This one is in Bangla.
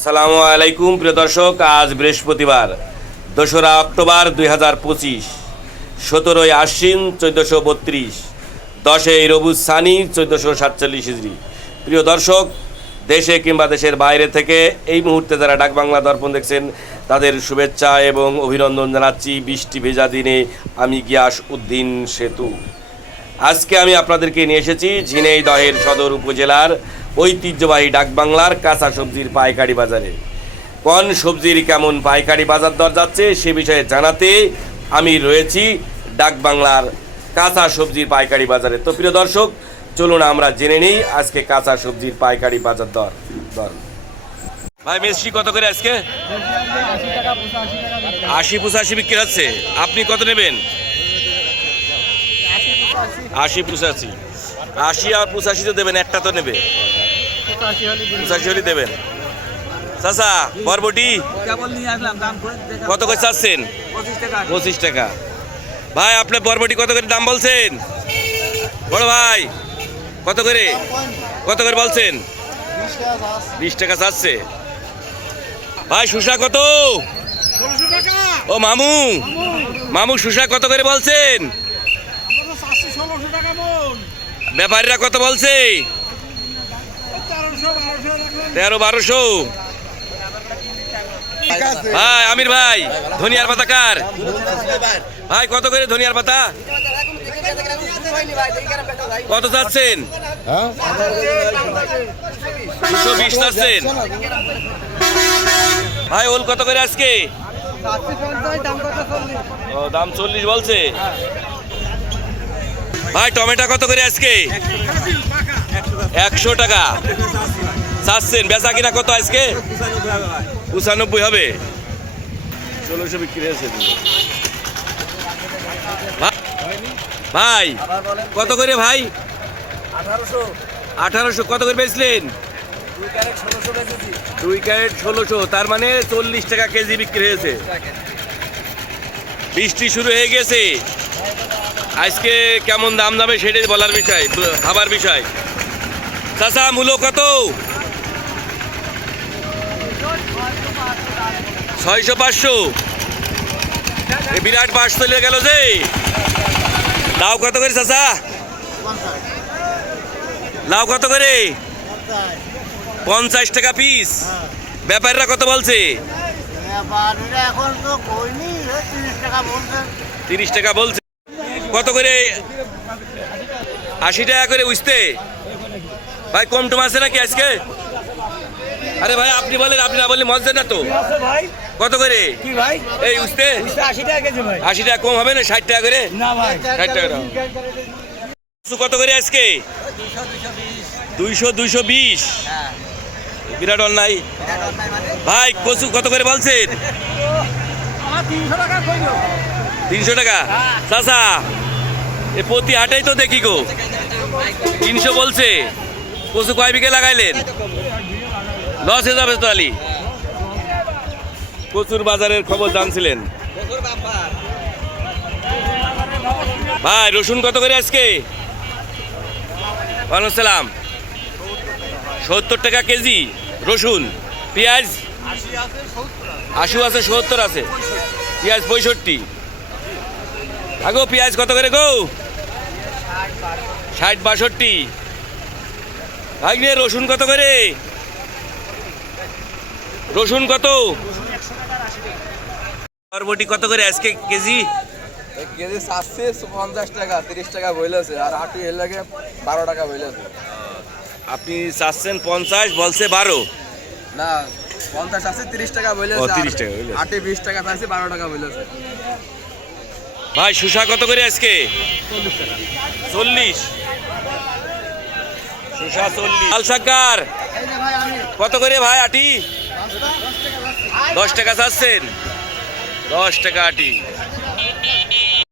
আসসালামু আলাইকুম, প্রিয় দর্শক, আজ বৃহস্পতিবার, দোসরা অক্টোবর দুই হাজার পঁচিশ, সতেরোই আশ্বিন চোদ্দোশো বত্রিশ, দশই রবু সানি চোদ্দোশো সাতচল্লিশ হিজড়ি। প্রিয় দর্শক, দেশে কিংবা দেশের বাইরে থেকে এই মুহূর্তে যারা ডাকবাংলা দর্পণ দেখছেন, তাদের শুভেচ্ছা এবং অভিনন্দন জানাচ্ছি বৃষ্টি ভেজা দিনে আমি গিয়াস উদ্দিন সেতু। আজকে আমি আপনাদেরকে নিয়ে এসেছি ঝিনাইদহের সদর উপজেলার ঐতিহ্যবাহী ডাকবাংলার কাঁচা সবজির পাইকারি বাজারে। কোন সবজির কেমন পাইকারি বাজার দর যাচ্ছে সে বিষয়ে জানাতে আমি রয়েছি ডাকবাংলার কাঁচা সবজির পাইকারি বাজারে। তো প্রিয় দর্শক, চলুন আমরা জেনে নিই আজকে কাঁচা সবজির পাইকারি বাজার দর দর। ভাই মিষ্টি কত করে আজকে? আশি পঁচাশি বিক্রি হচ্ছে। আপনি কত নেবেন? আশি পঁচাশি। আশি আর পঁচাশি তো দেবেন, একটা তো নেবে। পঁচাশি দেবেন চাচা বরবটি কত করে চাচ্ছেন? পঁচিশ টাকা। পঁচিশ টাকা ভাই আপনার বরবটি কত করে দাম বলছেন? বড় ভাই কত করে? কত করে বলছেন? বিশ টাকা চাচ্ছে। ভাই শুষা কত? ও মামু। মামু শুষা কত করে বলছেন? ব্যাপারীরা কত বলছে? তেরো বারোশো। ভাই আমির ভাই ধনিয়ার পাতা কার? ভাই কত করে ধনিয়ার পাতা? কত চাচ্ছেন? দুশো বিশ চাচ্ছেন। ভাই ওল কত করে আজকে? ও দাম চল্লিশ বলছে। ভাই টমেটো কত করে আজকে? একশো টাকা। চাচ্ছেন? বেচা কিনা কত আজকে? পঁচানব্বই হবে। ষোলোশো বিক্রি হয়েছে ভাই কত করে ভাই? আঠারোশো। কত করে বেচলেন? দুই ক্যারেট ষোলোশো তার মানে চল্লিশ টাকা কেজি বিক্রি হয়েছে। বৃষ্টি শুরু হয়ে গেছে। আজকে কেমন দাম দামে সেটাই বলার বিষয় ভাবার বিষয়। চাচা মূল্য কত? ছয়শো পাঁচশো। এ বিরাট বাস চলে গেল যে। লাউ কত করে চাচা? লাউ কত করে? পঞ্চাশ টাকা পিস ব্যাপারীরা কত বলছে? তিরিশ টাকা বলছে। কত করে? আশি টাকা করে উঠতে ভাই, কম টম আছে নাকি আজকে? আরে ভাই আপনি বলেন আপনি না বললে মজা না তো। ভাই। কত করে? কি ভাই? এই উঠতে আশি টাকা কেজি ভাই। আশি টাকা কম হবে না? ষাট টাকা করে? না ভাই। ষাট টাকা কত করে আজকে? দুইশো দুইশো বিশ। বিরাট অন্যায়। ভাই কচু কত করে বলছেন? তিনশো টাকা? চাচা এ প্রতি হাটেই তো দেখি গো। তিনশো বলছে। কচু কয় বিঘে লাগাইলেন? লস হয়ে যাবে তো আলি। বাজারের খবর জানছিলেন। ভাই, রসুন কত করে আজকে? সালাম সত্তর টাকা কেজি। রসুন, পেঁয়াজ? আশি আছে, সত্তর আছে। পেঁয়াজ পঁয়ষট্টি। আগো, পেঁয়াজ কত করে গো? ষাট বাষট্টি। ভাগ্নে রসুন কত করে? রসুন কত? বরবটি কত করে আজকে কেজি? কেজি সাতশে পঞ্চাশ টাকা তিরিশ টাকা বইলেছে আর আটু এর লাগে বারো টাকা বইলেছে। আপনি চাচ্ছেন পঞ্চাশ বলছে বারো। না পঞ্চাশ আছে তিরিশ টাকা বইলেছে 30 টাকা বইলেছে। আটে বিশ টাকা চাইছে বারো টাকা বইলেছে। ভাই শুষা কত করে আজকে? চল্লিশ। শুষা চল্লিশ। লাল শাকার কত করে ভাই আটি? দশ টাকা চাচ্ছেন? দশ টাকা আটি।